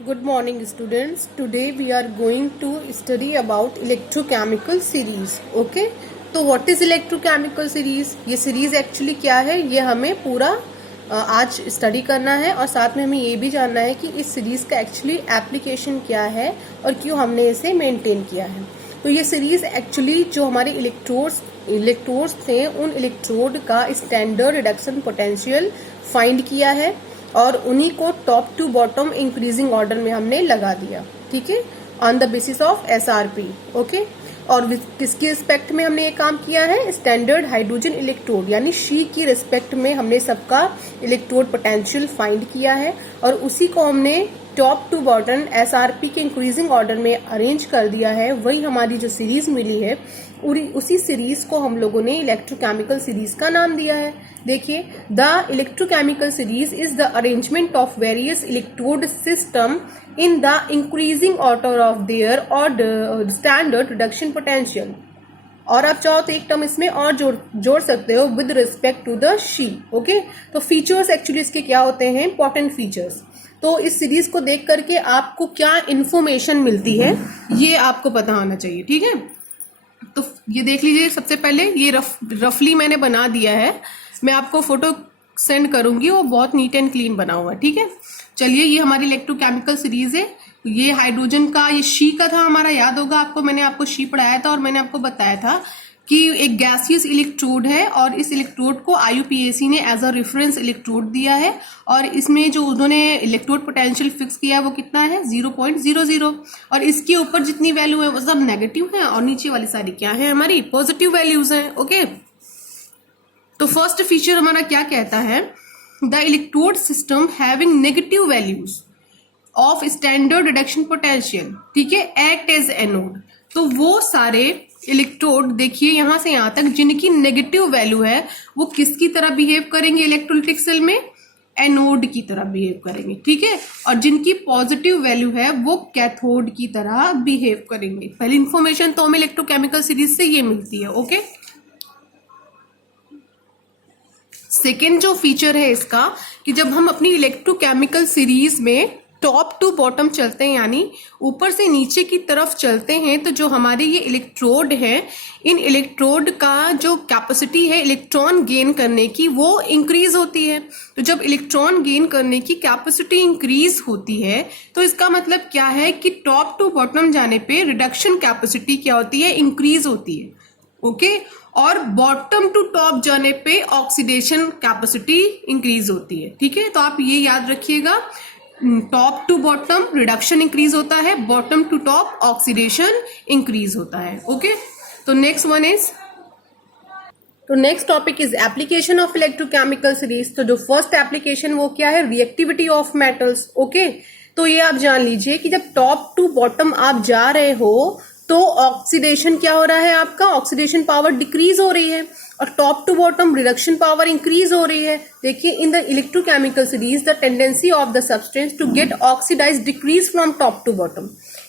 Good morning students. Today we are going to study about electrochemical series. Okay? तो what is electrochemical series? ये series actually क्या है, ये हमें पूरा आज स्टडी करना है और साथ में हमें ये भी जानना है कि इस सीरीज का एक्चुअली एप्लीकेशन क्या है और क्यों हमने इसे मेंटेन किया है। तो ये सीरीज एक्चुअली जो हमारे इलेक्ट्रोड्स थे उन इलेक्ट्रोड का स्टैंडर्ड रिडक्शन पोटेंशियल फाइंड किया है और उन्हीं को top to bottom increasing order में हमने लगा दिया। ठीक है, on the basis of SRP। Okay, और किसकी रिस्पेक्ट में हमने ये काम किया है? स्टैंडर्ड हाइड्रोजन इलेक्ट्रोड यानी शी की रिस्पेक्ट में हमने सबका इलेक्ट्रोड पोटेंशियल फाइंड किया है और उसी को हमने टॉप टू बॉटम SRP के इंक्रीजिंग ऑर्डर में अरेंज कर दिया है। वही हमारी जो सीरीज मिली है उसी सीरीज को हम लोगों ने इलेक्ट्रोकेमिकल सीरीज का नाम दिया है। देखिए, the electrochemical series is the arrangement of various electrode system in the increasing order of their और स्टैंडर्ड रिडक्शन पोटेंशियल। और आप चाहो तो एक टर्म इसमें और जोड़ सकते हो, with respect to the SHE. Okay, तो फीचर्स एक्चुअली इसके क्या होते हैं? Important features. तो इस सीरीज को देख करके आपको क्या इन्फॉर्मेशन मिलती है ये आपको पता होना चाहिए। ठीक है, तो ये देख लीजिए। सबसे पहले ये रफली मैंने बना दिया है, मैं आपको फोटो सेंड करूंगी, वो बहुत नीट एंड क्लीन बना हुआ है। ठीक है, चलिए, ये हमारी इलेक्ट्रोकेमिकल सीरीज है। ये हाइड्रोजन का, ये शी का था हमारा, याद होगा आपको, मैंने आपको शी पढ़ाया था और मैंने आपको बताया था कि एक गैसियस इलेक्ट्रोड है और इस इलेक्ट्रोड को IUPAC ने एज अ रेफरेंस इलेक्ट्रोड दिया है और इसमें जो उन्होंने इलेक्ट्रोड पोटेंशियल फिक्स किया है वो कितना है? 0.00। और इसके ऊपर जितनी वैल्यू है वो सब नेगेटिव है और नीचे वाली सारी क्या है? हमारी पॉजिटिव वैल्यूज हैं। ओके, तो फर्स्ट फीचर हमारा क्या कहता है? The electrode system having negative values of standard reduction potential, ठीक है, एक्ट एज एनोड। तो वो सारे इलेक्ट्रोड, देखिए यहां से यहां तक, जिनकी नेगेटिव वैल्यू है वो किसकी तरह बिहेव करेंगे इलेक्ट्रोलिटिक सेल में? एनोड की तरह बिहेव करेंगे। ठीक है, और जिनकी पॉजिटिव वैल्यू है वो कैथोड की तरह बिहेव करेंगे। पहली इंफॉर्मेशन तो हमें इलेक्ट्रोकेमिकल सीरीज से ये मिलती है। ओके, सेकेंड जो फीचर है इसका कि जब हम अपनी इलेक्ट्रोकेमिकल सीरीज में टॉप टू बॉटम चलते हैं यानी ऊपर से नीचे की तरफ चलते हैं, तो जो हमारे ये इलेक्ट्रोड है, इन इलेक्ट्रोड का जो कैपेसिटी है इलेक्ट्रॉन गेन करने की वो इंक्रीज होती है। तो जब इलेक्ट्रॉन गेन करने की कैपेसिटी इंक्रीज होती है तो इसका मतलब क्या है कि टॉप टू बॉटम जाने पे रिडक्शन कैपेसिटी क्या होती है? इंक्रीज होती है। ओके, और बॉटम टू टॉप जाने पे ऑक्सीडेशन कैपेसिटी इंक्रीज होती है। ठीक है, तो आप ये याद रखिएगा, top to bottom reduction increase होता है, bottom to top oxidation increase होता है। ओके, तो नेक्स्ट वन इज, तो next topic is application of electrochemical series. तो जो फर्स्ट एप्लीकेशन वो क्या है? Reactivity of metals. ओके, तो ये आप जान लीजिए कि जब टॉप टू बॉटम आप जा रहे हो तो ऑक्सीडेशन क्या हो रहा है? आपका ऑक्सीडेशन पावर डिक्रीज हो रही है और top to bottom reduction power increase हो रही है। देखिए, in the electrochemical series the tendency of the substance to get oxidize decrease from top to bottom.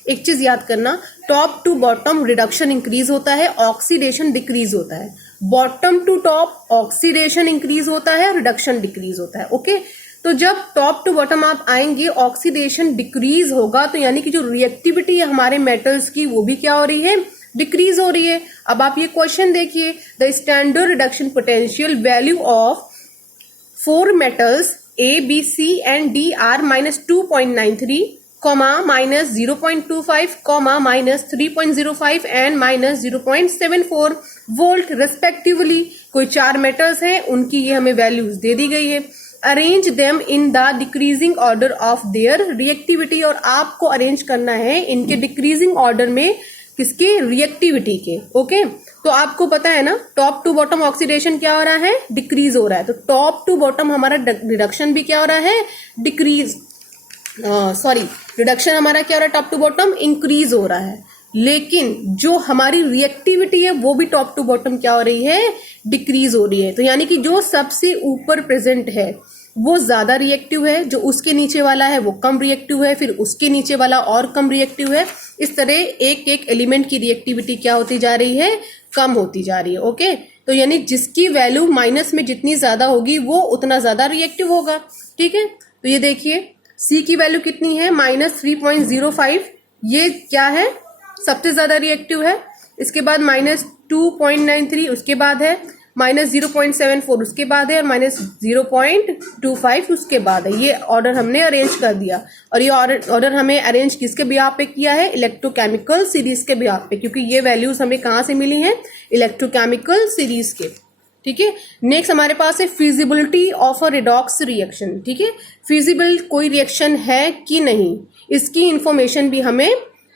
एक चीज याद करना, top to bottom reduction increase होता है, ऑक्सीडेशन डिक्रीज होता है। Bottom to top oxidation increase होता है, रिडक्शन डिक्रीज होता है। ओके, तो जब टॉप टू बॉटम आप आएंगे ऑक्सीडेशन डिक्रीज होगा, तो यानी कि जो रिएक्टिविटी है हमारे मेटल्स की वो भी क्या हो रही है? डिक्रीज हो रही है। अब आप ये क्वेश्चन देखिए, the standard reduction potential value of 4 metals ABC and D are -2.93, -0.25, -3.05 and -0.74 volt respectively. कोई 4 मेटल्स हैं, उनकी ये हमें वैल्यूज दे दी गई है। Arrange them in the decreasing order of their reactivity, और आपको अरेंज करना है इनके डिक्रीजिंग ऑर्डर में, किसके? रिएक्टिविटी के। ओके, तो आपको पता है ना, टॉप टू बॉटम ऑक्सीडेशन क्या हो रहा है? डिक्रीज हो रहा है। तो टॉप टू बॉटम हमारा रिडक्शन भी क्या हो रहा है? डिक्रीज, रिडक्शन हमारा क्या हो रहा है? टॉप टू बॉटम इंक्रीज हो रहा है। लेकिन जो हमारी रिएक्टिविटी है वो भी टॉप टू बॉटम क्या हो रही है? डिक्रीज हो रही है। तो यानी कि जो सबसे ऊपर प्रेजेंट है वो ज्यादा रिएक्टिव है, जो उसके नीचे वाला है वो कम रिएक्टिव है, फिर उसके नीचे वाला और कम रिएक्टिव है। इस तरह एक एक एलिमेंट की रिएक्टिविटी क्या होती जा रही है? कम होती जा रही है। ओके, तो यानी जिसकी वैल्यू माइनस में जितनी ज्यादा होगी वो उतना ज्यादा रिएक्टिव होगा। ठीक है, तो ये देखिए, C की वैल्यू कितनी है, -3.05, ये क्या है, सबसे ज्यादा रिएक्टिव है। इसके बाद -2.93 उसके बाद है, -0.74 उसके बाद है, और -0.25 उसके बाद है। ये ऑर्डर हमने अरेंज कर दिया, और ये ऑर्डर हमें अरेंज किसके बिहाफ पे किया है, इलेक्ट्रोकेमिकल सीरीज के बिहाफ पे, क्योंकि ये वैल्यूज हमें कहाँ से मिली हैं, इलेक्ट्रोकेमिकल सीरीज के। ठीक है, नेक्स्ट हमारे पास है feasibility of a redox reaction. ठीक है, फिजिबल कोई रिएक्शन है कि नहीं, इसकी इंफॉर्मेशन भी हमें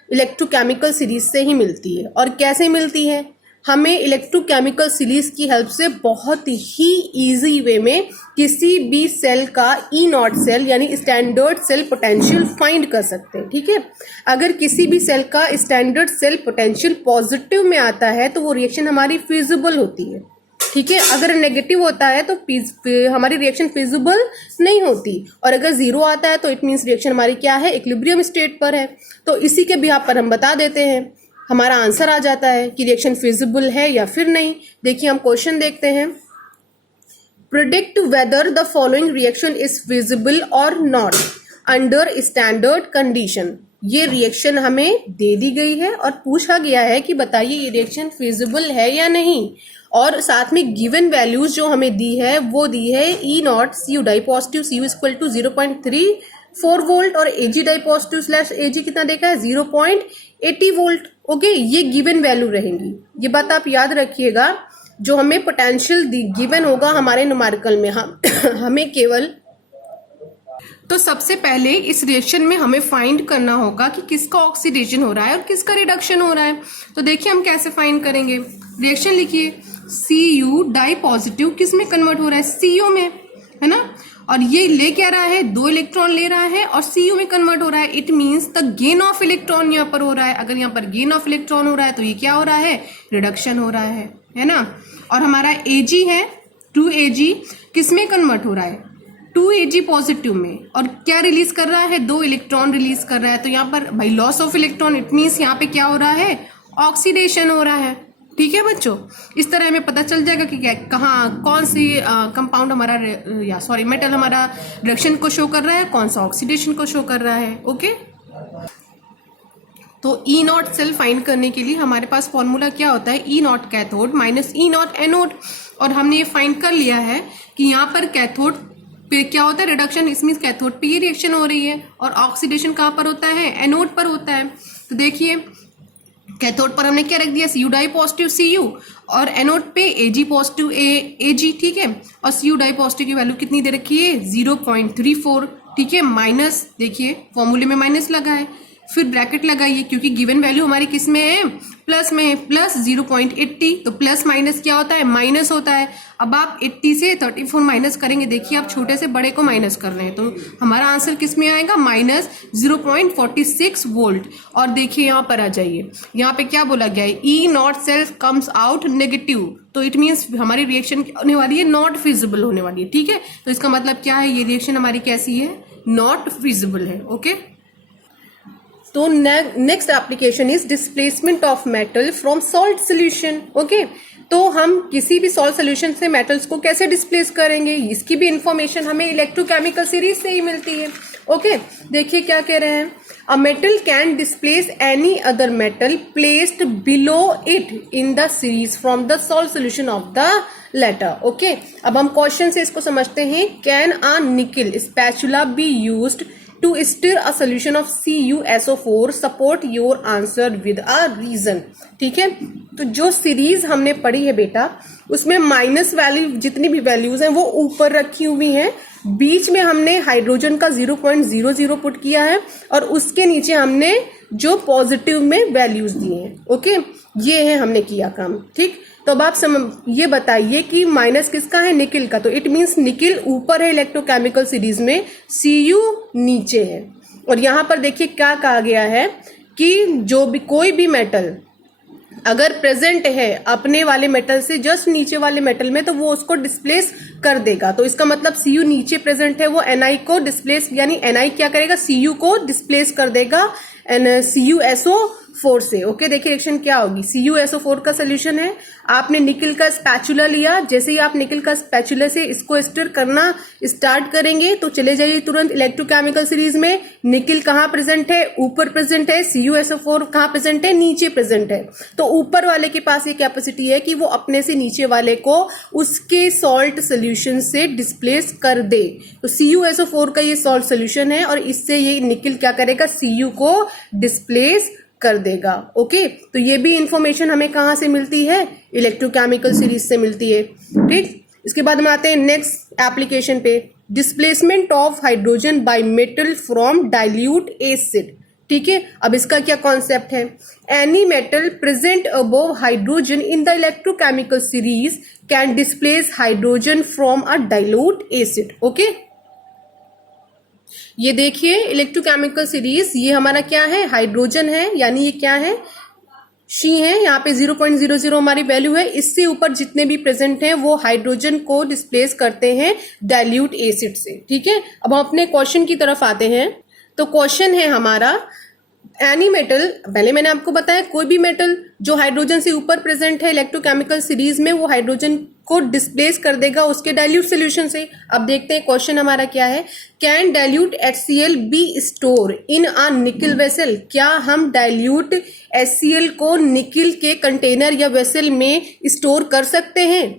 इलेक्ट्रोकेमिकल सीरीज से ही मिलती है। और कैसे मिलती है, हमें इलेक्ट्रोकेमिकल सीरीज की हेल्प से बहुत ही इजी वे में किसी भी सेल का ई नॉट सेल यानी स्टैंडर्ड सेल पोटेंशियल फाइंड कर सकते हैं। ठीक है, अगर किसी भी सेल का स्टैंडर्ड सेल पोटेंशियल पॉजिटिव में आता है तो वो रिएक्शन हमारी फिजिबल होती है। ठीक है, अगर नेगेटिव होता है तो हमारी रिएक्शन फिजिबल नहीं होती, और अगर जीरो आता है तो इट मीन्स रिएक्शन हमारी क्या है, इक्विलिब्रियम स्टेट पर है। तो इसी के बिहाफ पर हम बता देते हैं, हमारा आंसर आ जाता है कि रिएक्शन फिजिबल है या फिर नहीं। देखिए हम क्वेश्चन देखते हैं, predict whether the following reaction is feasible और नॉट अंडर स्टैंडर्ड कंडीशन। ये रिएक्शन हमें दे दी गई है और पूछा गया है कि बताइए ये रिएक्शन फिजिबल है या नहीं, और साथ में गिवन वैल्यूज जो हमें दी है वो दी है E naught C U di positive C U equal to 0.34 volt, और A G di positive slash A G कितना देखा है, 0.80 वोल्ट। ओके, ये गिवन वैल्यू रहेंगी, ये बात आप याद रखिएगा। जो हमें पोटेंशियल गिवन होगा हमारे न्यूमेरिकल में, हमें केवल, तो सबसे पहले इस रिएक्शन में हमें फाइंड करना होगा कि किसका ऑक्सीडेशन हो रहा है और किसका रिडक्शन हो रहा है। तो देखिए हम कैसे फाइंड करेंगे, रिएक्शन लिखिए, Cu डाई पॉजिटिव किस में कन्वर्ट हो रहा है, Cu में, है ना, और ये ले क्या रहा है, 2 इलेक्ट्रॉन ले रहा है और Cu में कन्वर्ट हो रहा है। It means the gain of electron यहाँ पर हो रहा है। अगर यहाँ पर गेन ऑफ इलेक्ट्रॉन हो रहा है तो ये क्या हो रहा है, रिडक्शन हो रहा है ना। और हमारा Ag है 2Ag, किस में कन्वर्ट हो रहा है, 2Ag पॉजिटिव में, और क्या रिलीज कर रहा है, 2 इलेक्ट्रॉन रिलीज कर रहा है। तो यहाँ पर भाई loss of electron, it means यहाँ पे क्या हो रहा है, ऑक्सीडेशन हो रहा है। ठीक है बच्चों, इस तरह हमें पता चल जाएगा कि क्या कहाँ कौन सी कंपाउंड हमारा मेटल हमारा रिडक्शन को शो कर रहा है, कौन सा ऑक्सीडेशन को शो कर रहा है। ओके, तो ई नॉट सेल फाइंड करने के लिए हमारे पास फॉर्मूला क्या होता है, E naught cathode minus E naught anode, और हमने ये फाइंड कर लिया है कि यहाँ पर कैथोड पे क्या होता है, रिडक्शन, इसमें कैथोड पे ये रिएक्शन हो रही है, और ऑक्सीडेशन कहाँ पर होता है, एनोड पर होता है। तो देखिए कैथोड पर हमने क्या रख दिया, Cu डाई पॉजिटिव Cu, और एनोड पे Ag पॉजिटिव Ag। ठीक है, और Cu डाई पॉजिटिव की वैल्यू कितनी दे रखी है, 0.34। ठीक है, माइनस, देखिए फॉर्मूले में माइनस लगा है, फिर ब्रैकेट लगाइए क्योंकि गिवन वैल्यू हमारी किस में है, प्लस में है, प्लस 0.80, तो प्लस माइनस क्या होता है, माइनस होता है। अब आप 80 से 34 माइनस करेंगे, देखिए आप छोटे से बड़े को माइनस कर रहे हैं, तो हमारा आंसर किस में आएगा, -0.46 वोल्ट। और देखिए यहाँ पर आ जाइए, यहाँ पे क्या बोला गया है, E naught cell comes out negative, तो इट मीन्स हमारी रिएक्शन होने वाली है नॉट फिजिबल होने वाली है। ठीक है, तो इसका मतलब क्या है, ये रिएक्शन हमारी कैसी है, नॉट फिजिबल है। ओके, तो next application is displacement of metal from salt solution. Okay, तो हम किसी भी सॉल्ट सोल्यूशन से मेटल्स को कैसे डिस्प्लेस करेंगे, इसकी भी इंफॉर्मेशन हमें इलेक्ट्रोकेमिकल सीरीज से ही मिलती है। ओके, देखिए क्या कह रहे हैं, a metal can displace any other metal placed below it in the series from the salt solution of the latter. Okay, अब हम क्वेश्चन से इसको समझते हैं, कैन अ निकल spatula be used to stir a solution of CuSO4, support your answer with a reason। ठीक है, तो जो सीरीज हमने पढ़ी है बेटा, उसमें माइनस वैल्यू जितनी भी वैल्यूज हैं वो ऊपर रखी हुई हैं, बीच में हमने हाइड्रोजन का 0.00 पुट किया है, और उसके नीचे हमने जो पॉजिटिव में वैल्यूज दिए हैं। ओके, ये है हमने किया काम। ठीक, तो अब आप ये बताइए कि माइनस किसका है, निकिल का, तो इट मीन्स निकिल ऊपर है इलेक्ट्रोकेमिकल सीरीज में, Cu नीचे है। और यहां पर देखिए क्या कहा गया है कि जो भी कोई भी मेटल अगर प्रेजेंट है अपने वाले मेटल से जस्ट नीचे वाले मेटल में, तो वो उसको डिस्प्लेस कर देगा। तो इसका मतलब Cu नीचे प्रेजेंट है, वो Ni को डिस्प्लेस, यानी Ni क्या करेगा, Cu को डिस्प्लेस कर देगा CuSO4 4 से। ओके, देखिए रिएक्शन क्या होगी, CuSO4 का सोल्यूशन है, आपने निकल का स्पैचुला लिया, जैसे ही आप निकल का स्पैचुला से इसको स्टर करना स्टार्ट करेंगे तो चले जाइए तुरंत इलेक्ट्रोकेमिकल सीरीज में। निकल कहाँ प्रेजेंट है, ऊपर प्रेजेंट है, CuSO4 कहाँ प्रेजेंट है, नीचे प्रेजेंट है। तो ऊपर वाले के पास ये कैपेसिटी है कि वो अपने से नीचे वाले को उसके सॉल्ट सोल्यूशन से डिस्प्लेस कर दे। तो CuSO4 का ये सॉल्ट सोल्यूशन है और इससे ये निकल क्या करेगा, Cu को डिस्प्लेस कर देगा। ओके, तो ये भी इंफॉर्मेशन हमें कहां से मिलती है, इलेक्ट्रोकेमिकल सीरीज से मिलती है। ठीक, इसके बाद हम आते हैं नेक्स्ट एप्लीकेशन पे, displacement of hydrogen by metal from dilute acid. ठीक है, अब इसका क्या कॉन्सेप्ट है, any metal present above hydrogen in the electrochemical series can displace hydrogen from a dilute acid. Okay, ये देखिए इलेक्ट्रोकेमिकल सीरीज, ये हमारा क्या है, हाइड्रोजन है, यानी ये क्या है, शी है, यहाँ पे 0.00 हमारी वैल्यू है। इससे ऊपर जितने भी प्रेजेंट हैं वो हाइड्रोजन को डिस्प्लेस करते हैं डाइल्यूट एसिड से। ठीक है, अब हम अपने क्वेश्चन की तरफ आते हैं। तो क्वेश्चन है हमारा, एनी मेटल, पहले मैंने आपको बताया कोई भी मेटल जो हाइड्रोजन से ऊपर प्रेजेंट है इलेक्ट्रोकेमिकल सीरीज में वो हाइड्रोजन को डिस्प्लेस कर देगा उसके डाइल्यूट सोल्यूशन से। अब देखते हैं क्वेश्चन हमारा क्या है, can dilute HCl be store in a nickel vessel. क्या हम डाइल्यूट HCl को निकल के कंटेनर या वेसल में स्टोर कर सकते हैं।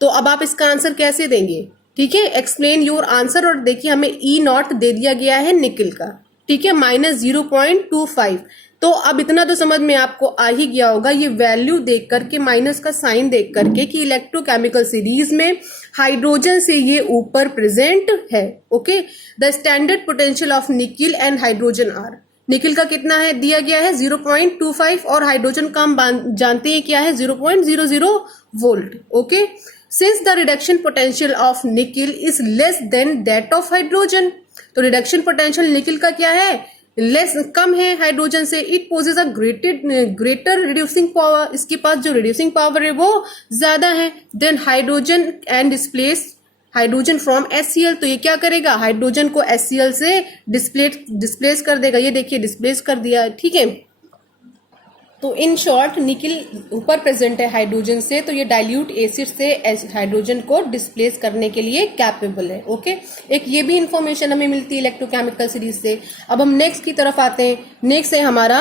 तो अब आप इसका आंसर कैसे देंगे, ठीक है, एक्सप्लेन योर आंसर। और देखिए हमें E0 दे दिया गया है निकल का, ठीक है, -0.25। तो अब इतना तो समझ में आपको आ ही गया होगा, ये वैल्यू देख करके, माइनस का साइन देख करके कि इलेक्ट्रोकेमिकल सीरीज में हाइड्रोजन से ये ऊपर प्रेजेंट है। Okay, the standard potential of nickel and hydrogen are, nickel का कितना है दिया गया है 0.25 और हाइड्रोजन का हम जानते हैं क्या है 0.00 volt. Okay, since the reduction potential of nickel is less than that of hydrogen, तो रिडक्शन पोटेंशियल निकल का क्या है, लेस, कम है हाइड्रोजन से। It possesses a greater reducing power, इसके पास जो रिड्यूसिंग पावर है वो ज्यादा है than hydrogen and displace hydrogen from HCl। तो ये क्या करेगा, हाइड्रोजन को HCl से डिस्प्लेस कर देगा। ये देखिए डिस्प्लेस कर दिया, ठीक है। तो इन शॉर्ट निकल ऊपर प्रेजेंट है हाइड्रोजन से, तो ये डाइल्यूट एसिड से हाइड्रोजन को डिस्प्लेस करने के लिए कैपेबल है। ओके, एक ये भी इंफॉर्मेशन हमें मिलती है इलेक्ट्रोकेमिकल सीरीज से। अब हम नेक्स्ट की तरफ आते हैं। नेक्स्ट है हमारा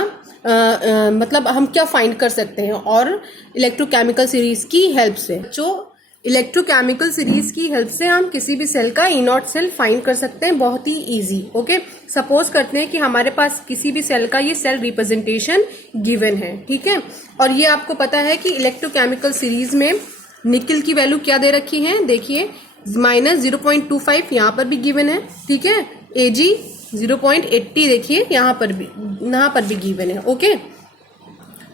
मतलब हम क्या फाइंड कर सकते हैं और इलेक्ट्रोकेमिकल सीरीज की हेल्प से, जो इलेक्ट्रोकेमिकल सीरीज की हेल्प से हम किसी भी सेल का E0 सेल फाइंड कर सकते हैं, बहुत ही इजी। ओके, सपोज करते हैं कि हमारे पास किसी भी सेल का ये सेल रिप्रेजेंटेशन गिवन है, ठीक है, और ये आपको पता है कि इलेक्ट्रोकेमिकल सीरीज में निकल की वैल्यू क्या दे रखी है, देखिए -0.25 यहाँ पर भी गिवन है, ठीक है, Ag 0.80 देखिए यहाँ पर भी गिवन है। ओके,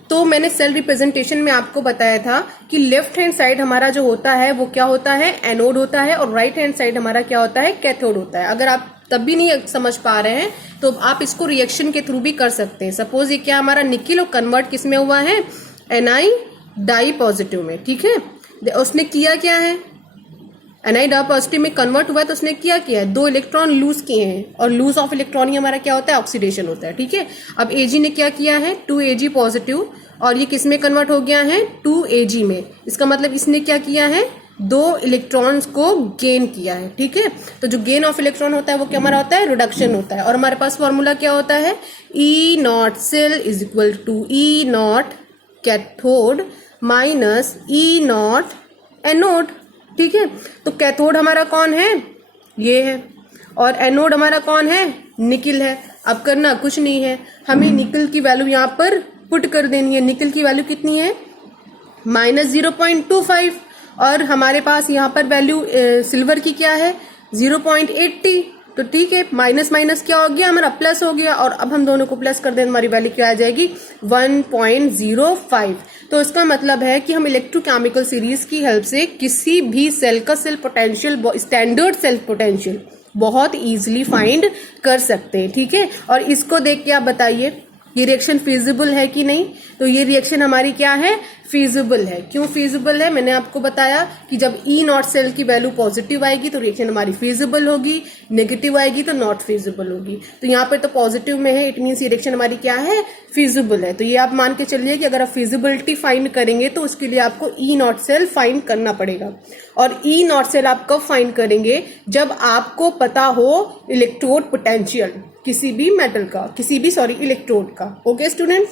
तो मैंने सेल रिप्रेजेंटेशन में आपको बताया था कि लेफ्ट हैंड साइड हमारा जो होता है वो क्या होता है, एनोड होता है, और राइट हैंड साइड हमारा क्या होता है, कैथोड होता है। अगर आप तब भी नहीं समझ पा रहे हैं तो आप इसको रिएक्शन के थ्रू भी कर सकते हैं। सपोज ये क्या हमारा निकल और कन्वर्ट किस में हुआ है, Ni डाई पॉजिटिव में, ठीक है। उसने किया क्या है, Ni डाई पॉजिटिव में कन्वर्ट हुआ है तो उसने क्या किया है, 2 इलेक्ट्रॉन लूज किए हैं, और लूज ऑफ इलेक्ट्रॉन ही हमारा क्या होता है, ऑक्सीडेशन होता है, ठीक है। अब Ag ने क्या किया है, 2Ag पॉजिटिव, और ये किस में कन्वर्ट हो गया है, 2Ag में। इसका मतलब इसने क्या किया है, 2 इलेक्ट्रॉन्स को गेन किया है, ठीक है। तो जो गेन ऑफ इलेक्ट्रॉन होता है वो क्या हमारा होता है, रिडक्शन होता है। और हमारे पास फॉर्मूला क्या होता है, E0 cell is equal to E0 cathode minus E0 anode, ठीक है। तो कैथोड हमारा कौन है, ये है, और एनोड हमारा कौन है, निकल है। अब करना कुछ नहीं है, हमें निकल की वैल्यू यहाँ पर पुट कर देनी है। निकल की वैल्यू कितनी है, -0.25, और हमारे पास यहाँ पर वैल्यू सिल्वर की क्या है, 0.80। तो ठीक है, माइनस माइनस क्या हो गया, हमारा प्लस हो गया, और अब हम दोनों को प्लस कर दें, हमारी वैल्यू क्या आ जाएगी, 1.05। तो इसका मतलब है कि हम इलेक्ट्रोकेमिकल सीरीज की हेल्प से किसी भी सेल का cell potential, standard cell potential बहुत इजीली फाइंड कर सकते हैं, ठीक है। और इसको देख के आप बताइए ये रिएक्शन फिजिबल है कि नहीं? तो ये रिएक्शन हमारी क्या है? फिजिबल है। क्यों फिजिबल है? मैंने आपको बताया कि जब ई नॉट सेल की वैल्यू पॉजिटिव आएगी तो रिएक्शन हमारी फिजिबल होगी, नेगेटिव आएगी तो नॉट फिजिबल होगी। तो यहाँ पर तो पॉजिटिव में है, इट मीन्स ये रिएक्शन हमारी क्या है? फिजिबल है। तो ये आप मान के चलिए कि अगर आप फिजिबिलिटी फाइंड करेंगे तो उसके लिए आपको ई नॉट सेल फाइंड करना पड़ेगा। और ई नॉट सेल आप कब फाइंड करेंगे? जब आपको पता हो इलेक्ट्रोड पोटेंशियल किसी भी मेटल का, इलेक्ट्रोड का। Okay student.